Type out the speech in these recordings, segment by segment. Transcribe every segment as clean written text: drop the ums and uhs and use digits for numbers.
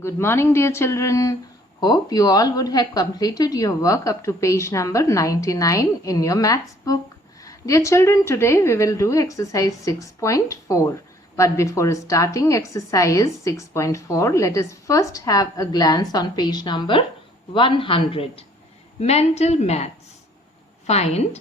Good morning, dear children. Hope you all would have completed your work up to page number 99 in your maths book. Dear children, today we will do exercise 6.4. But before starting exercise 6.4, let us first have a glance on page number 100. Mental maths. Find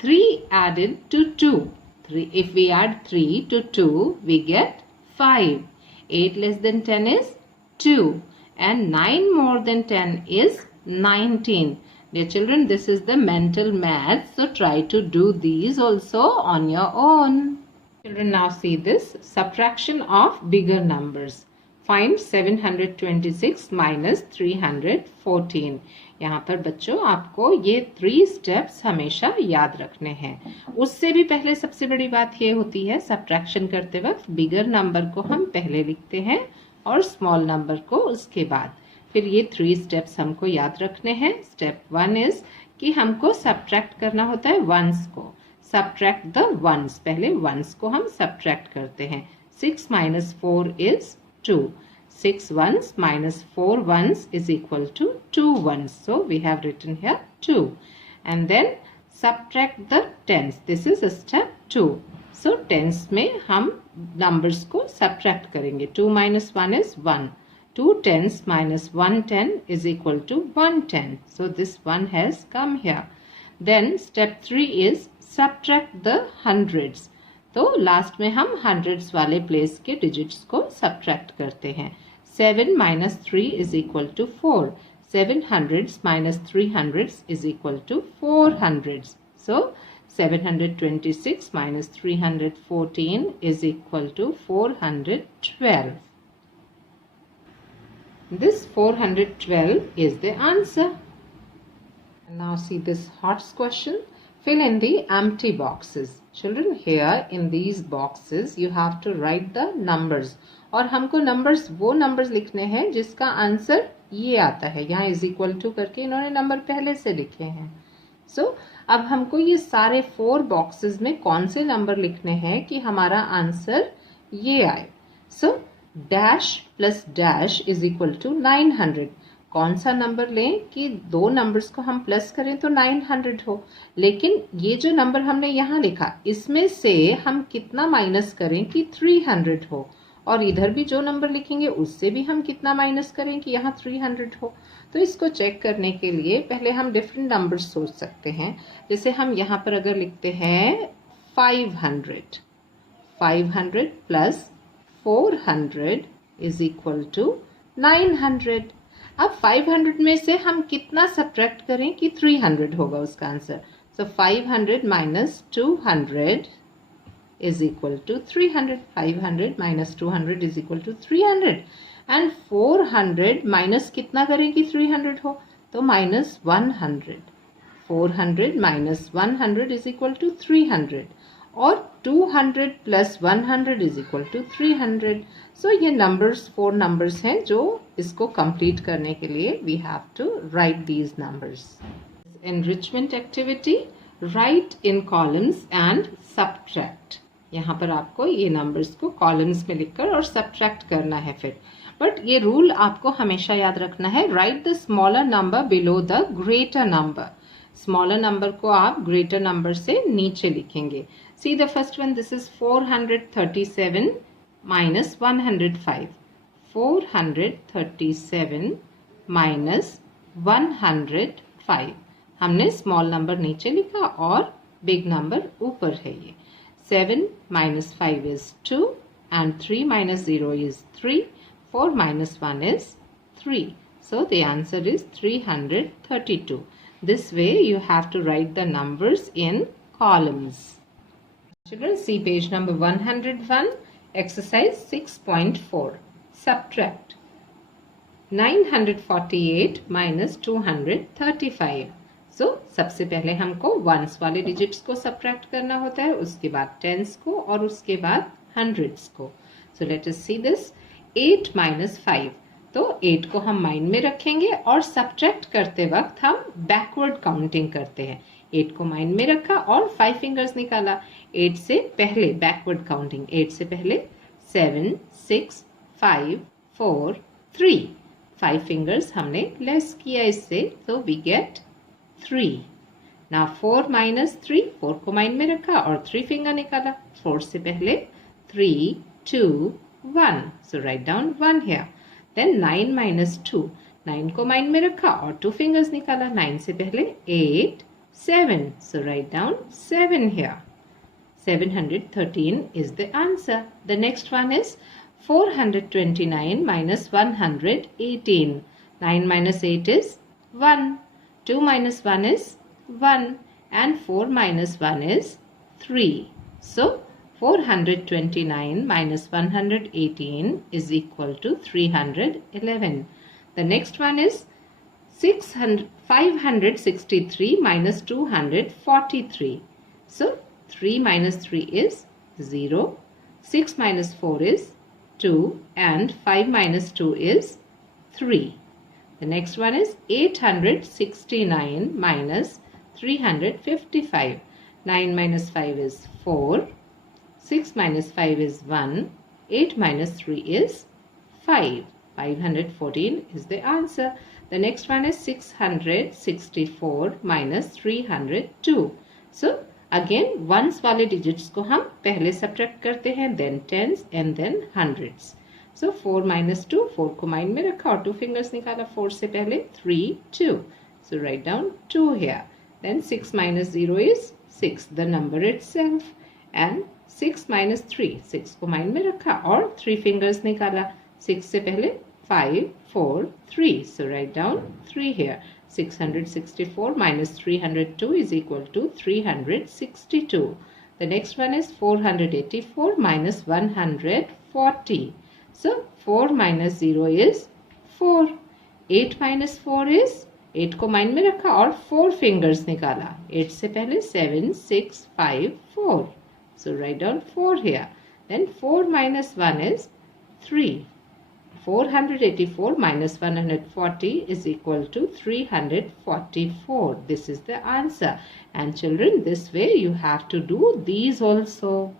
3 added to 2. If we add 3 to 2, we get 5. 8 less than 10 is 2 and 9 more than 10 is 19. Dear children, this is the mental math, so try to do these also on your own. Children, now see this subtraction of bigger numbers. Find 726 minus 314. यहाँ पर बच्चों आपको ये 3 steps हमेशा याद रखने हैं. उससे भी पहले सबसे बड़ी बात ये होती है, सब्ट्रैक्शन करते वक्त बिगर नंबर को हम पहले लिखते हैं और स्मॉल नंबर को उसके बाद. फिर ये 3 स्टेप्स हमको याद रखने हैं. स्टेप 1 इज कि हमको सब्ट्रैक्ट करना होता है वंस को. सब्ट्रैक्ट द वंस, पहले वंस को हम सब्ट्रैक्ट करते हैं. 6 minus 4 is 2. 6 ones minus 4 ones is equal to 2 ones. So we have written here 2. And then subtract the tens. This is step 2. So tens में हम numbers को subtract करेंगे. 2 minus 1 is 1. 2 tens minus 1 10 is equal to 1 10. So this one has come here. Then step 3 is subtract the hundreds. तो last में हम hundreds वाले place के digits को subtract करते हैं. 7 minus 3 is equal to 4. 7 hundreds minus 3 hundreds is equal to 4 hundreds. So 726 minus 314 is equal to 412. This 412 is the answer. And now see this HOTS question. Fill in the empty boxes. Children, here in these boxes you have to write the numbers. और हमको numbers वो numbers लिखने हैं जिसका answer ये आता है. यहाँ is equal to करके इन्होंने नंबर पहले से लिखे हैं. So अब हमको ये सारे 4 boxes में कौन से नंबर लिखने हैं कि हमारा आंसर ये आए. So dash plus dash is equal to 900. कौन सा नंबर लें कि 2 नंबर्स को हम प्लस करें तो 900 हो. लेकिन ये जो नंबर हमने यहाँ लिखा इसमें से हम कितना माइनस करें कि 300 हो. और इधर भी जो नंबर लिखेंगे उससे भी हम कितना माइनस करें कि यहाँ 300 हो. तो इसको चेक करने के लिए पहले हम डिफरेंट नंबर्स सोच सकते हैं. जैसे हम यहाँ पर अगर लिखते हैं 500. 500 प्लस 400 इज इक्वल टू 900. अब 500 में से हम कितना सब्ट्रैक्ट करें कि 300 होगा उसका answer. So 500 minus 200 is equal to 300. 500 minus 200 is equal to 300. And 400 minus कितना करें कि 300 हो तो minus 100. 400 minus 100 is equal to 300. और 200 plus 100 is equal to 300. So ये numbers 4 numbers हैं जो इसको complete करने के लिए we have to write these numbers. Enrichment activity, write in columns and subtract. यहाँ पर आपको ये नंबर्स को कॉलम्स में लिखकर और सब्ट्रैक्ट करना है. फिर बट ये रूल आपको हमेशा याद रखना है. Right the smaller number below the greater number. Smaller number को आप ग्रेटर नंबर से नीचे लिखेंगे. See the first one. This is 437 minus 105. 437 minus 105. हमने स्मॉल नंबर नीचे लिखा और बिग नंबर ऊपर है. ये 7 minus 5 is 2 and 3 minus 0 is 3. 4 minus 1 is 3. So the answer is 332. This way you have to write the numbers in columns. Children, see page number 101, exercise 6.4. Subtract. 948 minus 235. So, सबसे पहले हमको once वाले digits को subtract करना होता है, उसके बाद टेंस को और उसके बाद हंड्रेड्स को. So let us see this. 8 minus 5. तो 8 को हम माइंड में रखेंगे और सब्ट्रैक्ट करते वक्त हम बैकवर्ड काउंटिंग करते हैं. 8 को माइंड में रखा और 5 फिंगर्स निकाला. 8 से पहले बैकवर्ड काउंटिंग. 8 से पहले 7 6 5 4 3. 5 fingers हमने लेस किया इससे, तो we get 3. Now 4 minus 3, 4 को माइंड में रखा और 3 फिंगर निकाला. 4 से पहले 3, 2, 1. So write down 1 here. Then 9 minus 2, 9 को माइंड में रखा और 2 fingers निकाला. 9 से पहले 8, 7. So write down 7 here. 713 is the answer. The next one is 429 minus 118. 9 minus 8 is 1. 2 minus 1 is 1. And 4 minus 1 is 3. So 429 minus 118 is equal to 311. The next one is 563 minus 243. So 3 minus 3 is 0. 6 minus 4 is 2 and 5 minus 2 is 3. The next one is 869 minus 355. 9 minus 5 is 4. 6 minus 5 is 1. 8 minus 3 is 5. 514 is the answer. The next one is 664 minus 302. So again ones वाले digits को हम पहले subtract करते हैं, then tens and then hundreds. So 4 minus 2, 4 को mind में रखा और 2 fingers निकाला. 4 से पहले 3, 2. सो write down 2 here. Then 6 minus 0 is 6, the number itself. And 6 minus 3, 6 को माइंड में रखा और 3 fingers निकाला. 6 से पहले 5, 4, 3. So write down 3 here. 664 minus 302 is equal to 362. The next one is 484 minus 140. So 4 minus 0 is 4. 8 minus 4 is 8 को mind में रखा और 4 fingers निकाला. 8 से पहले 7, 6, 5, 4. So write down 4 here. Then 4 minus 1 is 3. 484 minus 140 is equal to 344. This is the answer. And children, this way you have to do these also.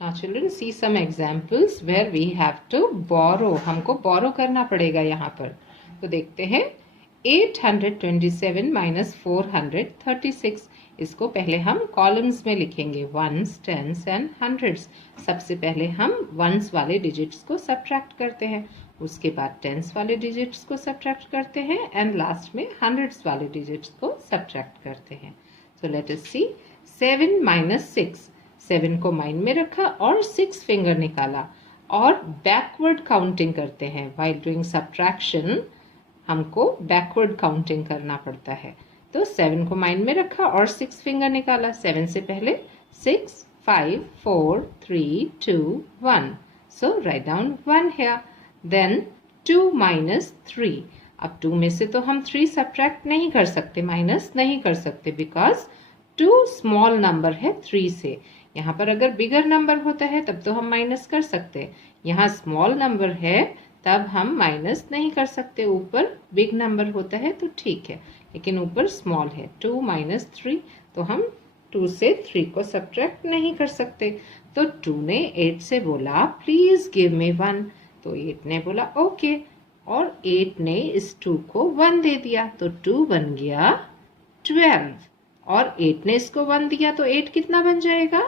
Now children, see some examples where we have to borrow. हमको borrow करना पड़ेगा यहाँ पर. तो देखते हैं 827 minus 436. इसको पहले हम कॉलम्स में लिखेंगे, वंस, टेंस एंड हंड्रेड्स. सबसे पहले हम वंस वाले डिजिट्स को सब्ट्रैक्ट करते हैं, उसके बाद टेंस वाले डिजिट्स को सब्ट्रैक्ट करते हैं एंड लास्ट में हंड्रेड्स वाले डिजिट्स को सब्ट्रैक्ट करते हैं. सो लेट अस सी. 7 minus 6, 7 को माइंड में रखा और 6 फिंगर निकाला और बैकवर्ड काउंटिंग करते हैं. व्हाइल डूइंग सब्ट्रैक्शन हमको बैकवर्ड काउंटिंग करना पड़ता है. तो 7 को माइंड में रखा और 6 फिंगर निकाला. 7 से पहले 6, 5, 4, 3, 2, 1. सो write down 1 here. Then 2 minus 3. अब 2 में से तो हम 3 सब्ट्रैक्ट नहीं कर सकते, माइनस नहीं कर सकते, बिकॉज 2 स्मॉल नंबर है 3 से. यहाँ पर अगर बिगर नंबर होता है तब तो हम माइनस कर सकते. यहाँ स्मॉल नंबर है तब हम माइनस नहीं कर सकते. ऊपर बिग नंबर होता है तो ठीक है, लेकिन ऊपर स्मॉल है. 2 minus 3, तो हम 2 से 3 को सब्ट्रैक्ट नहीं कर सकते. तो 2 ने 8 से बोला प्लीज गिव मी 1. तो 8 ने बोला ओके, और 8 ने इस 2 को 1 दे दिया, तो 2 बन गया 12. और 8 ने इसको 1 दिया तो 8 कितना बन जाएगा?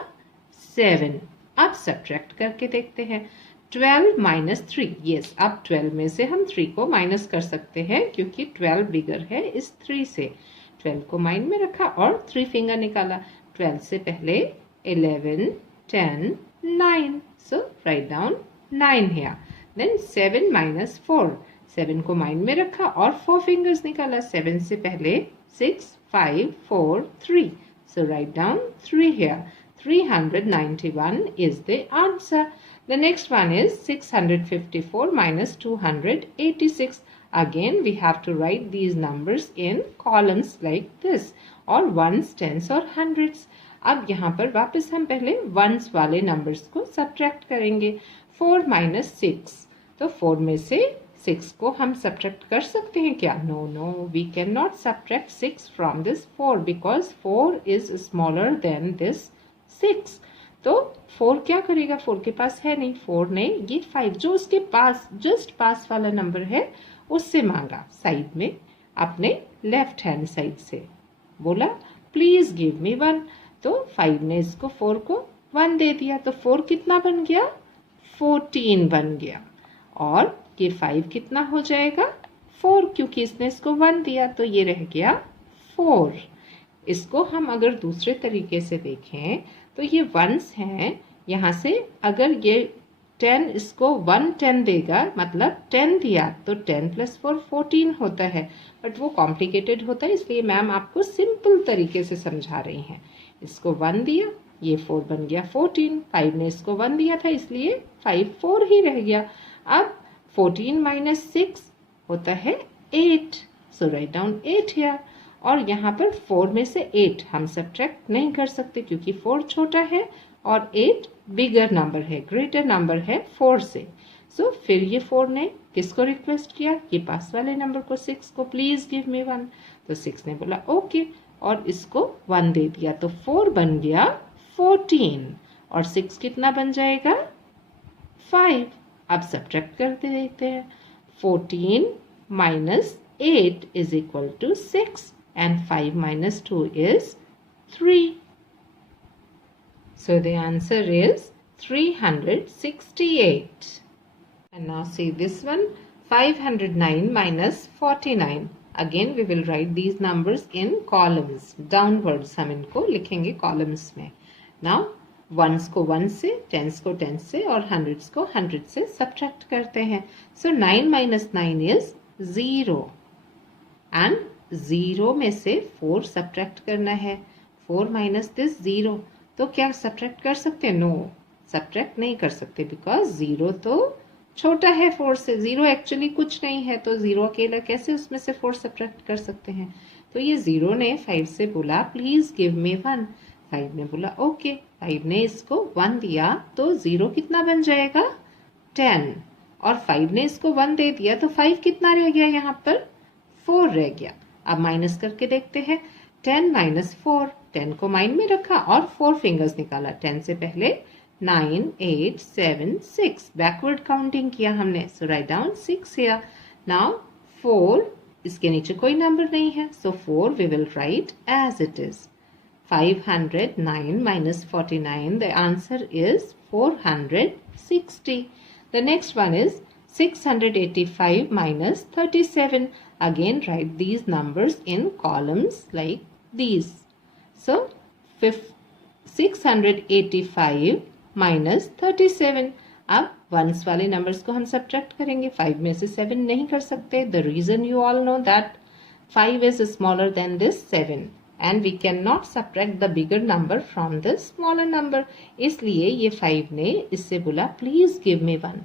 7. अब सब्ट्रैक्ट करके देखते हैं. 12 minus 3. यस, अब 12 में से हम 3 को माइनस कर सकते हैं क्योंकि 12 बिगर है इस 3 से. 12 को माइंड में रखा और 3 फिंगर निकाला. 12 से पहले 11, 10, 9. सो write down 9 here. Then 7 minus 4. 7 को माइंड में रखा और 4 fingers निकाला. 7 से पहले 6, 5, 4, 3. So write down 3 here. 391 is the answer. The next one is 654 minus 286. Again we have to write these numbers in columns like this, or ones, tens और hundreds. अब यहाँ पर वापस हम पहले वंस वाले नंबर्स को सब्ट्रैक्ट करेंगे. 4 minus 6. तो 4 में से 6 को हम सब्ट्रैक्ट कर सकते हैं क्या? No, we can not subtract 6 from this 4 because 4 is smaller than this 6. तो 4 क्या करेगा, 4 के पास है नहीं, 4 ने ये 5 जो उसके पास जस्ट पास वाला नंबर है उससे मांगा, साइड में अपने लेफ्ट हैंड साइड से बोला प्लीज गिव मी 1। तो 5 ने इसको 4 को 1 दे दिया, तो 4 कितना बन गया, 14 बन गया। और ये 5 कितना हो जाएगा, 4, क्योंकि इसने इसको 1 दिया, तो ये रह गया 4। इसको हम अगर दूसरे तरीके से देखें तो ये वंस हैं, यहाँ से अगर ये 10 इसको 1 10 देगा, मतलब 10 दिया तो 10 + 4 14 होता है, बट वो कॉम्प्लिकेटेड होता है, इसलिए मैम आपको सिंपल तरीके से समझा रही हैं। इसको 1 दिया, ये 4 बन गया 14, 5 ने इसको 1 दिया था इसलिए 5 4 ही रह गया। अब 14 - 6 होता है 8, सो राइट डाउन 8 हियर। और यहाँ पर 4 में से 8 हम सब्ट्रैक्ट नहीं कर सकते क्योंकि 4 छोटा है और 8 बिगर नंबर है, ग्रेटर नंबर है 4 से। सो फिर ये 4 ने किसको रिक्वेस्ट किया, ये पास वाले नंबर को 6 को, प्लीज गिव मी 1। तो 6 ने बोला ओके और इसको 1 दे दिया, तो 4 बन गया 14 और 6 कितना बन जाएगा 5। अब सब्ट्रैक्ट करते देखते हैं, 14 - 8 = 6 and 5 - 2 is 3. So the answer is 368. And now see this one, 509 - 49. Again we will write these numbers in columns, downwards हम इनको लिखेंगे columns में। Now ones को 1 से, tens को 10 से और hundreds को 100 से subtract करते हैं। So 9 - 9 is 0 and 0 में से 4 सब्ट्रैक्ट करना है, 4 माइनस दिस 0, तो क्या सब्ट्रैक्ट कर सकते हैं, नो सब्ट्रैक्ट नहीं कर सकते बिकॉज 0 तो छोटा है 4 से, 0 एक्चुअली कुछ नहीं है, तो 0 अकेला कैसे उसमें से 4 सब्ट्रैक्ट कर सकते हैं। तो ये 0 ने 5 से बोला प्लीज गिव मी 1, 5 ने बोला ओके, 5 ने इसको 1 दिया तो 0 कितना बन जाएगा 10 और 5 ने इसको 1 दे दिया तो 5 कितना रह गया, यहाँ पर 4 रह गया। अब माइनस करके देखते हैं, 10 - 4, 10 को माइंड में रखा और 4 फिंगर्स निकाला, 10 से पहले 9 8 7 6 बैकवर्ड काउंटिंग किया हमने, so write down 6 here. Now 4 इसके नीचे कोई नंबर नहीं है, so 4 we will write as it is. 509 - 49, the answer is 460। The next one is 685 - 37. Again write these numbers in columns like these. So 685 - 37. अब once वाले numbers को हम subtract करेंगे, 5 में से 7 नहीं कर सकते। The reason you all know that 5 is smaller than this 7 and we cannot subtract the bigger number from the smaller number. इसलिए ये 5 ने इससे बोला प्लीज गिव मी 1,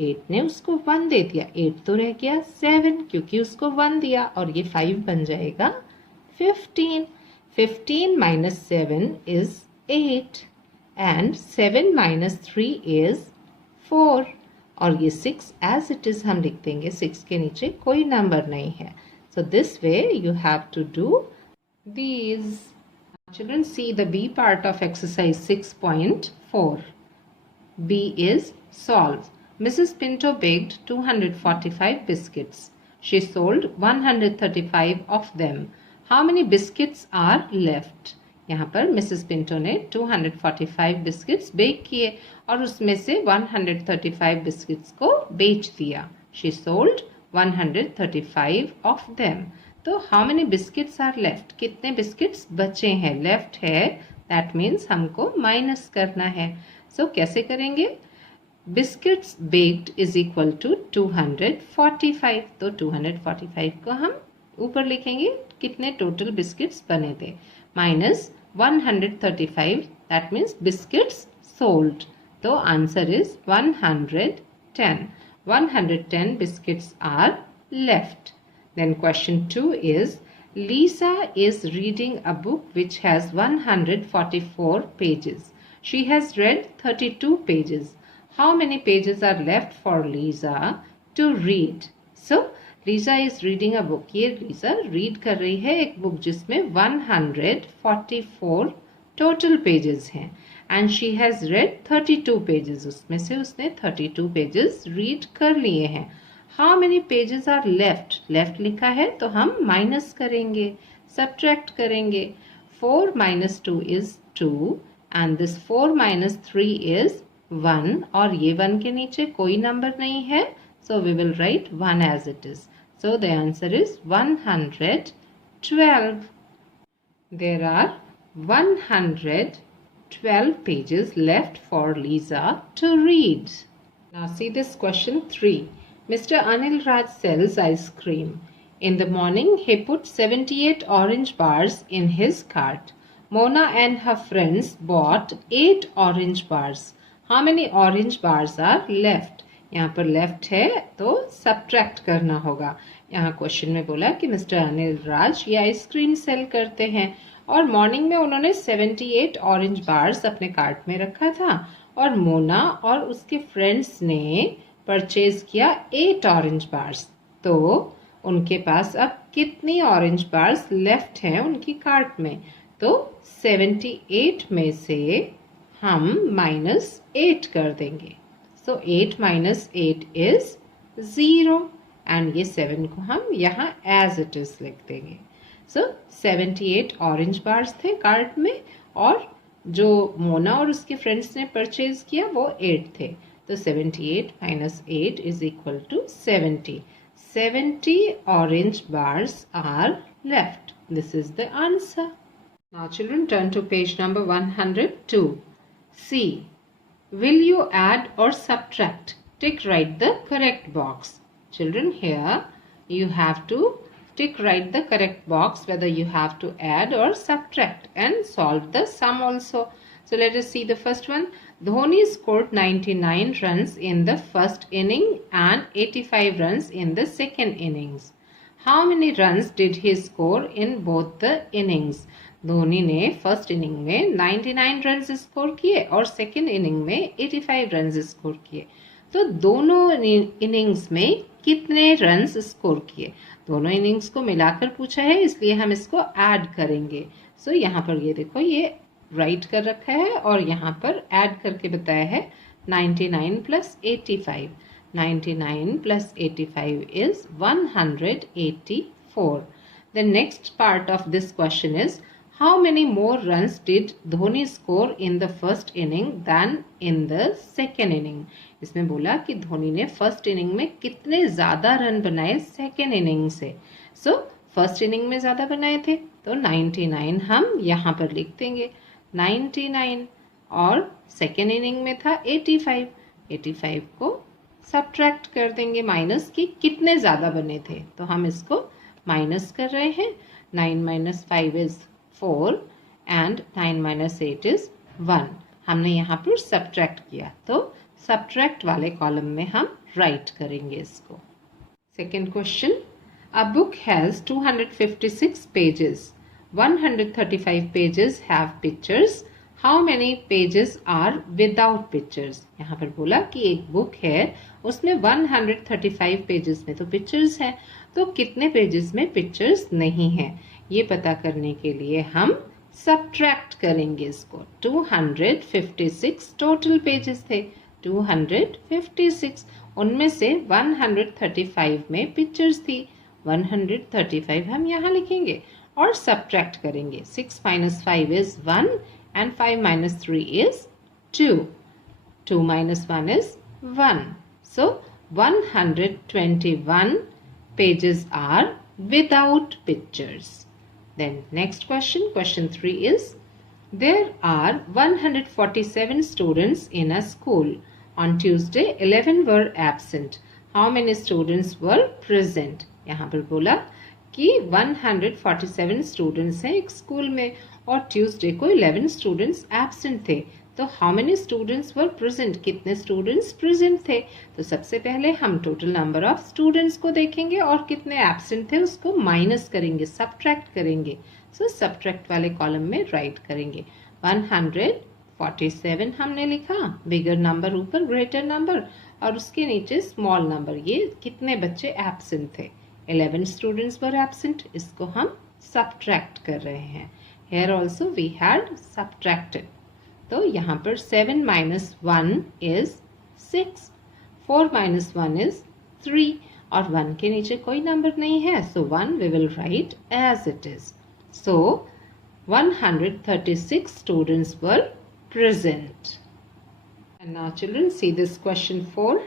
8 ने उसको 1 दे दिया, 8 तो रह गया 7 क्योंकि उसको 1 दिया और ये 5 बन जाएगा 15। 15 - 7 is 8 and 7 - 3 is 4 और ये 6 as it is हम लिख देंगे, 6 के नीचे कोई नंबर नहीं है। So this way you have to do these. Children, see the B part of exercise 6.4. B is solve. Mrs. Pinto baked 245 biscuits. She sold 135 of them. How many biscuits are left? यहाँ पर Mrs Pinto ने 245 biscuits bake किए और उसमें से 135 biscuits को बेच दिया। She sold 135 of them. तो how many biscuits are left? कितने बिस्किट्स बचे हैं? लेफ्ट है, that means हमको माइनस करना है। So कैसे करेंगे? Biscuits baked is equal to 245, तो 245 को हम ऊपर लिखेंगे, कितने टोटल बिस्किट्स बने थे, minus 135, that means biscuits sold, तो answer is 110. 110 biscuits are left. Then question 2 is, Lisa is reading a book which has 144 pages. She has read 32 pages. How many pages are left for Lisa to read? So Lisa is reading a book. ये Lisa read कर रही है एक book जिसमें 144 total pages हैं and she has read 32 pages. उसमें से उसने 32 pages read कर लिए हैं. How many pages are left? Left लिखा है तो हम minus करेंगे, subtract करेंगे. 4 minus 2 is 2 and this 4 minus 3 is 1 और ये 1 के नीचे कोई नंबर नहीं है, so we will write 1 as it is. So the answer is 112. There are 112 pages left for Lisa to read. Now see this question 3. Mr. Anil Raj sells ice cream. In the morning, he put 78 orange bars in his cart. Mona and her friends bought 8 orange bars. How many orange bars are left? यहाँ पर left है तो subtract करना होगा. यहाँ question में बोला कि मिस्टर अनिल राज ये आइसक्रीम सेल करते हैं और मॉर्निंग में उन्होंने 78 ऑरेंज बार्स अपने कार्ट में रखा था और मोना और उसके फ्रेंड्स ने परचेज किया 8 ऑरेंज बार्स. तो उनके पास अब कितनी ऑरेंज बार्स लेफ्ट हैं उनकी कार्ट में? तो 78 में से हम -8 कर देंगे. So 8 minus 8 is 0 and ये 7 को हम यहाँ as it is लिख देंगे. So 78 orange bars थे कार्ट में और जो मोना और उसके फ्रेंड्स ने परचेज किया वो 8 थे. तो 78 minus 8 is equal to 70. 70 orange bars are left. This is the answer. Now children, turn to page number 102. C. Will you add or subtract? Tick right the correct box. Children, here you have to tick right the correct box whether you have to add or subtract and solve the sum also. So let us see the first one. Dhoni scored 99 runs in the first inning and 85 runs in the second innings. How many runs did he score in both the innings? Dhoni ने first inning में 99 run score किए और second inning में 85 run score किए. तो दोनों innings में कितने रन स्कोर किए? दोनों इनिंग्स को मिलाकर पूछा है इसलिए हम इसको ऐड करेंगे. सो यहाँ पर ये देखो ये राइट कर रखा है और यहाँ पर ऐड करके बताया है 99 plus 85. 99 plus 85 is 184. The next part of this question is, how many more runs did Dhoni score in the first inning than in the second inning? इसमें बोला कि धोनी ने फर्स्ट इनिंग में कितने ज्यादा रन बनाए सेकेंड इनिंग से. सो फर्स्ट इनिंग में ज्यादा बनाए थे तो 99 हम यहाँ पर लिख देंगे 99 और सेकेंड इनिंग में था 85. 85 को सब्ट्रैक्ट कर देंगे माइनस कि कितने ज्यादा बने थे तो हम इसको माइनस कर रहे हैं. 9 minus 5 is 4 and 9 minus 8 is 1. हमने यहाँ पर सब्ट्रैक्ट किया तो सब्ट्रैक्ट वाले कॉलम में हम राइट करेंगे इसको. Second question. A book has 256 pages. 135 pages have pictures. How many pages are without pictures? यहाँ पर बोला कि एक बुक है उसमें 135 पेजेस में तो पिक्चर्स है तो कितने पेजेस में पिक्चर्स नहीं है. ये पता करने के लिए हम सब्ट्रैक्ट करेंगे इसको. 256 टोटल पेजेस थे 256. उनमें से 135 में पिक्चर्स थी. 135 हम यहाँ लिखेंगे और सब्ट्रैक्ट करेंगे. 6 minus 5 is 1 and 5 minus 3 is 2. 2 minus 1 is 1. So 121 pages are without pictures. Then next question, question 3 is, there are 147 students in a school. On Tuesday, 11 were absent. How many students were present? यहाँ पर बोला कि 147 students हैं एक school में और Tuesday को 11 students absent थे. तो how many students were present? कितने स्टूडेंट्स प्रेजेंट थे? तो सबसे पहले हम टोटल नंबर ऑफ स्टूडेंट्स को देखेंगे और कितने एब्सेंट थे उसको माइनस करेंगे, सब्ट्रैक्ट करेंगे. सो सब्ट्रैक्ट वाले कॉलम में राइट करेंगे. 147 हमने लिखा, बिगर नंबर ऊपर ग्रेटर नंबर और उसके नीचे स्मॉल नंबर. ये कितने बच्चे एब्सेंट थे? 11 स्टूडेंट्स वर एब्सेंट. इसको हम सब्ट्रैक्ट कर रहे हैं. Here also we had subtracted. तो यहाँ पर 7 minus 1 is 6, 4 minus 1 is 3 और 1 के नीचे कोई नंबर नहीं है, so 1 we will write as it is. So 136 students were present. And now children, see this question 4.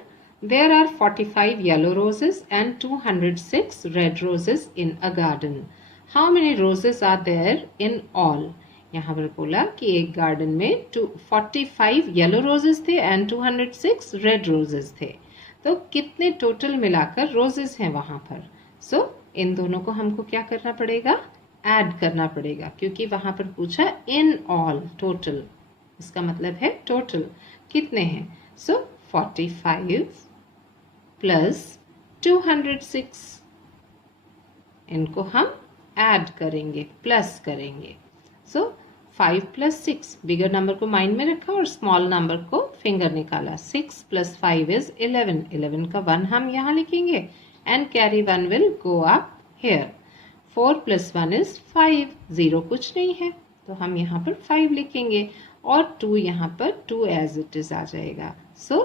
There are 45 yellow roses and 206 red roses in a garden. How many roses are there in all? यहाँ पर बोला कि एक garden में 45 yellow roses थे and 206 red roses थे, तो कितने टोटल मिलाकर रोजेस हैं वहां पर? सो इन दोनों को हमको क्या करना पड़ेगा? ऐड करना पड़ेगा, क्योंकि वहां पर पूछा इन ऑल टोटल, इसका मतलब है टोटल कितने हैं. सो 45 प्लस 206, इनको हम ऐड करेंगे, प्लस करेंगे. सो 5 प्लस 6, बिगर नंबर को माइंड में रखा और स्मॉल नंबर को फिंगर निकाला. 6 प्लस 5 इज 11. 11 का 1 हम यहाँ लिखेंगे and carry 1 will go up here. 4 plus 1 is 5. 0 कुछ नहीं है तो हम यहाँ पर 5 लिखेंगे और 2 यहाँ पर 2 एज इट इज आ जाएगा. So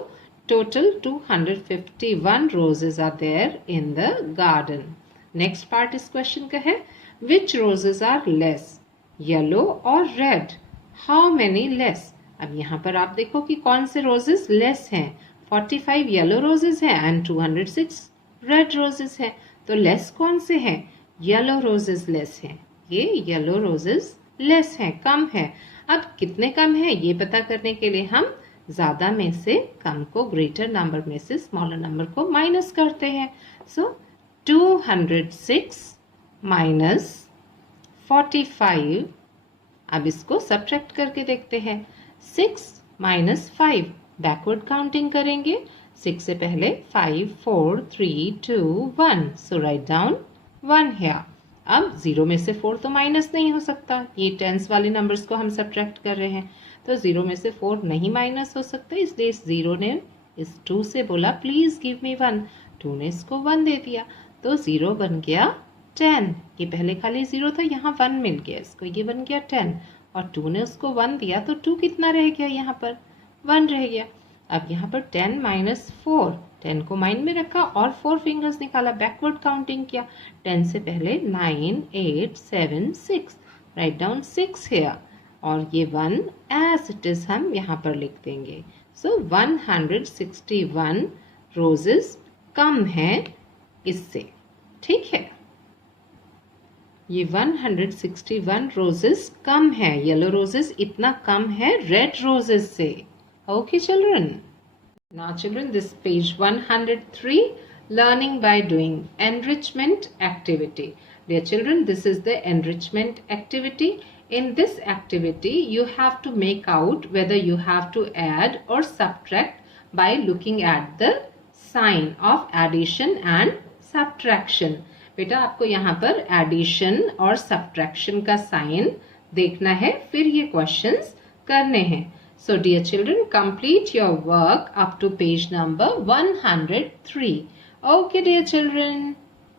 total 251 roses are there in the garden. Next part इस क्वेश्चन का है, which roses are less, yellow और रेड? How many less? अब यहाँ पर आप देखो कि कौन से रोजेस लेस हैं. 45 येलो रोजेस हैं एंड 206 रेड रोजेस हैं, तो लेस कौन से हैं? येलो रोजेस लेस हैं. ये येलो रोजेस लेस हैं, कम है. अब कितने कम है ये पता करने के लिए हम ज्यादा में से कम को, ग्रेटर नंबर में से स्मॉलर नंबर को माइनस करते हैं. सो 206 माइनस 45. अब इसको सब्ट्रैक्ट करके देखते हैं. 6 माइनस 5, बैकवर्ड काउंटिंग करेंगे. 6 से पहले 5, 4, 3, 2, 1. सो राइट डाउन 1 here. अब 0 में से 4 तो माइनस नहीं हो सकता, ये टेंस वाले नंबर्स को हम सब्ट्रैक्ट कर रहे हैं, तो 0 में से 4 नहीं माइनस हो सकता, इसलिए इस 0 ने इस 2 से बोला प्लीज गिव मी 1. 2 ने इसको 1 दे दिया, तो 0 बन गया 10. ये पहले खाली 0 था, यहाँ 1 मिल गया इसको, ये बन गया 10 और 2 ने उसको 1 दिया, तो 2 कितना रह गया? यहाँ पर 1 रह गया. अब यहाँ पर 10 माइनस 4, 10 को माइंड में रखा और 4 फिंगर्स निकाला, बैकवर्ड काउंटिंग किया. 10 से पहले 9, 8, 7, 6, राइट डाउन 6 here. और ये 1 एज इट इज हम यहाँ पर लिख देंगे. सो 161 रोजेस कम है इससे, ठीक है. ये 161 रोजेस कम है, येलो रोजेस इतना कम है रेड रोजेस से. Okay children. Now children, this page 103, learning by doing, enrichment activity. Dear children, this is the enrichment activity. In this activity you have to make out whether you have to add or subtract by looking at the sign of addition and subtraction. बेटा आपको यहाँ पर addition और subtraction का sign देखना है, फिर ये क्वेश्चंस करने हैं. So dear children, complete your work up to page number 103. Okay dear children.